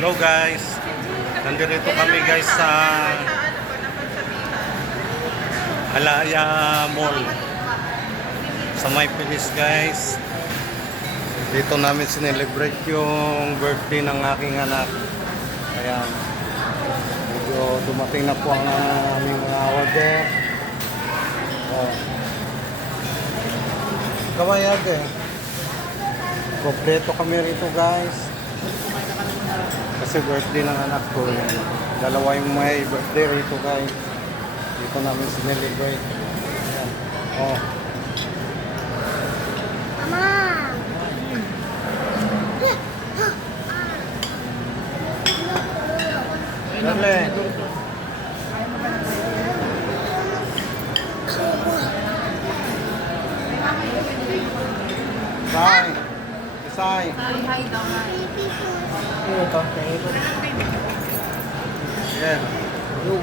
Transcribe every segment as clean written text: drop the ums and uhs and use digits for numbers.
Hello guys, nandito kami guys sa Alaya Mall sa Maypilis guys. Dito namin sinelebrate yung birthday ng aking anak. Kaya medyo dumating na po ang aming mga order. Oh. Kawayag eh. Kompleto kami rito guys. Kasi birthday ng anak ko. Dalawa yung may birthday rito guys. Dito namin sinelebrate. Ayan. Oh. Mama! Dale. Sai. Sai. Hi daw nga. Ito, Yan. yung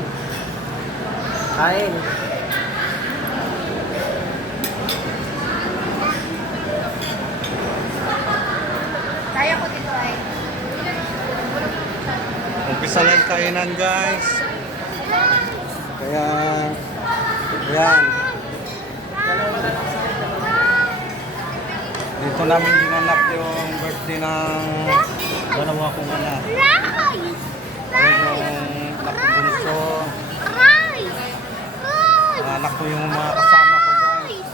kain. Kaya ko dito ay. Umpisa na yung kainan guys. Kaya, yan. Dito namin ginanap yung birthday ng dalawa kong anak. Rice! Ayun yung anak ko bunso. Rice! Anak ko yung mga kasama ko guys.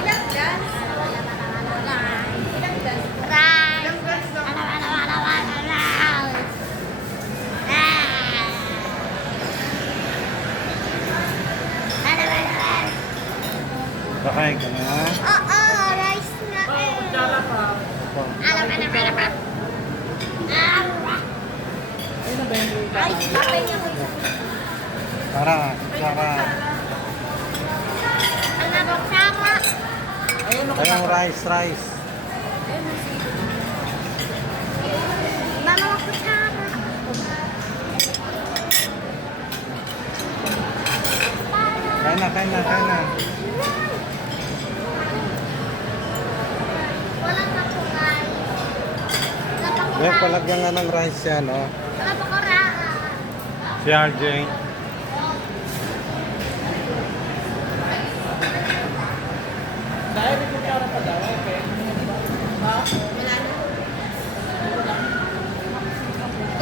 Ilang gas? Ilang gas? Rice! Ilang gas daw? Kakain ka na. Oo, rice na eh. Opo. Alam. Rice na eh. Tara, tara. Ang nabagsama. Kayong rice. Mama, kutsara. Kain na. Wala na po rice. Yan, palagyan nga ng rice yan, oh. Wala pa koraan. Si RJ.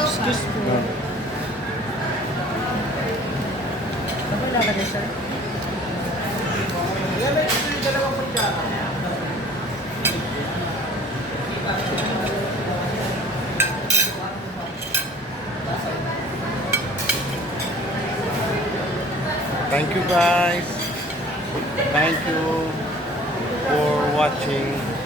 Excuse me. Oh. Ano lalagay siya? Thank you guys. Thank you for watching.